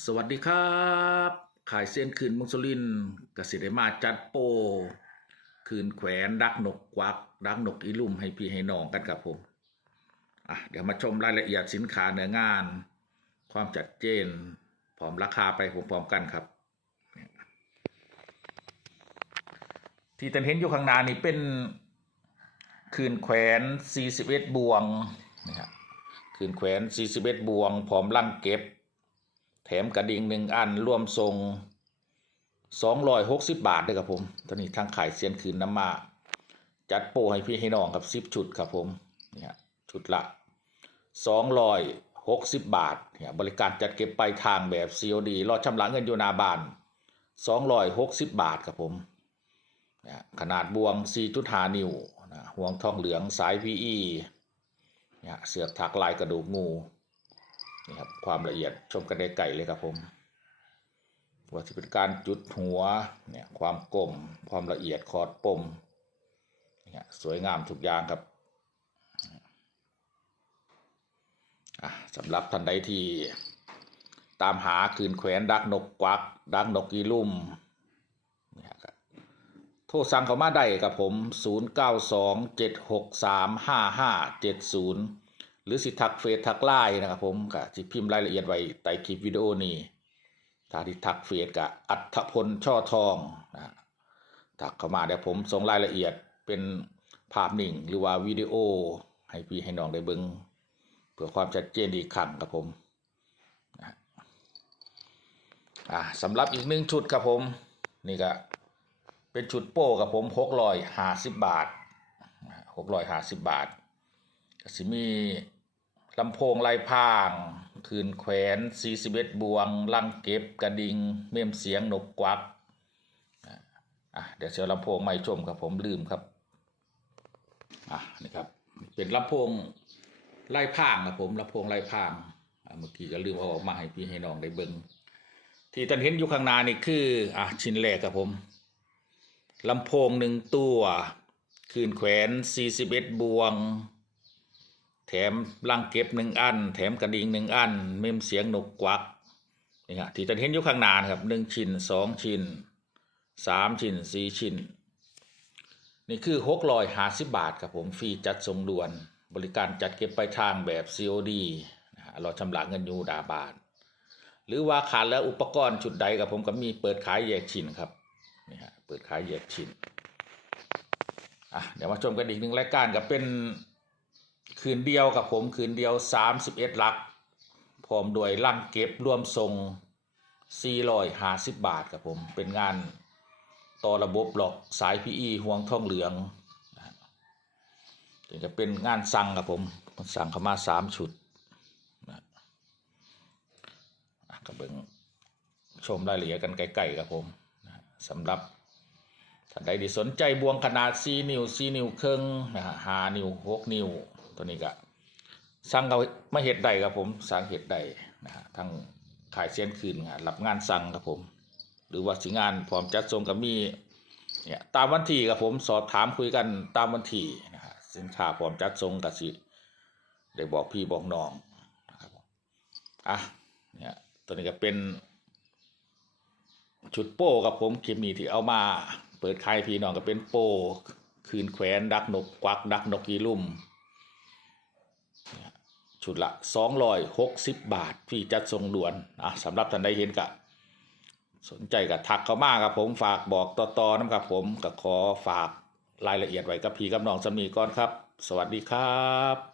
สวัสดีครับ ขายเส้นคืนมุงสลินกสิไดมาจัดโป คืนแขวนดักนกกวักดักนกอีลุ่มให้พี่ให้น้องกันครับผม อะเดี๋ยวมาชมรายละเอียดสินค้าเนื้องาน ความจัดเจนพร้อมราคาไปพร้อมๆกันครับ ที่ตันเห็นอยู่ข้างหน้านี่เป็นคืนแขวน41บวงนะครับคืนแขวน41บวงพร้อมลั่งเก็บ แถมกระดิ่งหนึ่งอันรวมทรง260 บาทเลยครับผม ตอนนี้ทางขายเซียนคืนน้ำมา จัดโปรให้พี่ให้น้องครับ 10 ชุดครับผมเนี่ยชุดละ 260 บาทเนี่ยบริการจัดเก็บไปลายทางแบบ COD รอชำระเงินอยู่นาบาน 260 บาทครับผมเนี่ยขนาดบวง 4.5 นิ้วนะห่วงทองเหลืองสาย PE เนี่ยเสือกถักลายกระดูกงู นี่ครับความละเอียดชมกันได้ไก่เลยครับผมว่าจะเป็นการจุดหัวเนี่ยความกลมความละเอียดคอร์ดปมเนี่ยสวยงามทุกอย่างครับสำหรับท่านใดที่ตามหาคืนแขวนดักนกกวัก ดักนกอีลุ่มเนี่ยครับโทรสั่งเขามาได้ครับผม 0927635570 หรือสิทักเฟซทักไลน์นะครับผมก็สิพิมพ์รายละเอียดไว้ใต้คลิปวิดีโอนี้ถ้าที่ทักเฟซก็อัธพลช่อทองนะทักเข้ามาเดี๋ยวผมส่งรายละเอียดเป็นภาพหนิ่งหรือว่าวิดีโอ ให้พี่ให้น้องได้เบิ่งเพื่อความชัดเจนอีกครั้งครับผมนะอ่าสำหรับอีกหนึ่งชุดครับผมนี่ก็เป็นชุดโป้กับผมหกร้อยห้าสิบบาทหกร้อยห้าสิบบาท ก็สิมีลำโพงลายพางคืนแขวน41บวง ลังเก็บกระดิงเมมเสียงนกกวักอะเดี๋ยวเสียลำโพงไม่ชมครับผมลืมครับอะนี่ครับ เป็นลำโพงไล่พางครับผมลำโพงไล่พางเมื่อกี้ก็ลืมเอาออกมาให้พี่ให้น้องได้เบิ่งที่ท่านเห็นอยู่ข้างหน้านี่คืออะชิ้นแรกครับผมลำโพงหนึ่งตัว คืนแขวน41บวง แถมลังเก็บหนึ่งอัน แถมกระดิ่งหนึ่งอัน เมมเสียงนกกวักนี่ฮะที่จะเห็นอยู่ข้างหน้านะครับหนึ่งชิ้นสองชิ้นสามชิ้นสี่ชิ้น นี่คือหกร้อยห้าสิบบาทครับผมฟรีจัดส่งด่วน บริการจัดเก็บไปลายทางแบบ COD นะฮะเราชำระเงินอยูดาบาท หรือว่าขาดแล้วอุปกรณ์ชุดใดกับผมก็มีเปิดขายแยกชิ้นครับนี่ฮะเปิดขายแยกชิ้นอะเดี๋ยวมาชมกันอีกหนึ่งรายการกับเป็น คืนเดียวกับผมคืนเดียว31ลักพร้อมด้วยลั่งเก็บรวมทรง450บาทครับผมเป็นงานต่อระบบหลอกสาย PE ห่วงทองเหลืองจะเป็นงานสั่งครับผมสั่งเข้ามา3ชุดนะอะเบิ่งชมรายละเอียดกันไกลๆครับผมสำหรับ ท่านใดที่สนใจบวงขนาด 4 นิ้ว 4 นิ้วครึ่งนะฮะ5นิ้ว 6 นิ้ว ตัวนี้ก็สั่งเอามาเห็ดได้ครับผมสั่งเห็ดได้นะฮะทั้งขายเส้นคืนงานรับงานสั่งครับผม หรือว่าสิงานพร้อมจัดส่งกับมีเนี่ยตามวันที่ครับผมสอบถามคุยกันตามวันที่นะฮะสินค้าพร้อมจัดส่งกับสิได้บอกพี่บอกน้องนะครับอะเนี่ยตัวนี้ก็เป็นชุดโป้กับผมเคลิปนี้ที่เอามา เปิดขายพี่น้องก็เป็นโป้คืนแขวนดักนกกวักดักนกอีลุ่มเนี่ยชุดละ260บาทพี่จัดส่งด่วนอะสำหรับท่านใดเห็นกะสนใจกับทักเข้ามาครับผมฝากบอกต่อๆนะครับผมก็ขอฝากรายละเอียดไว้กับพี่กับน้องสามีก่อนครับ สวัสดีครับ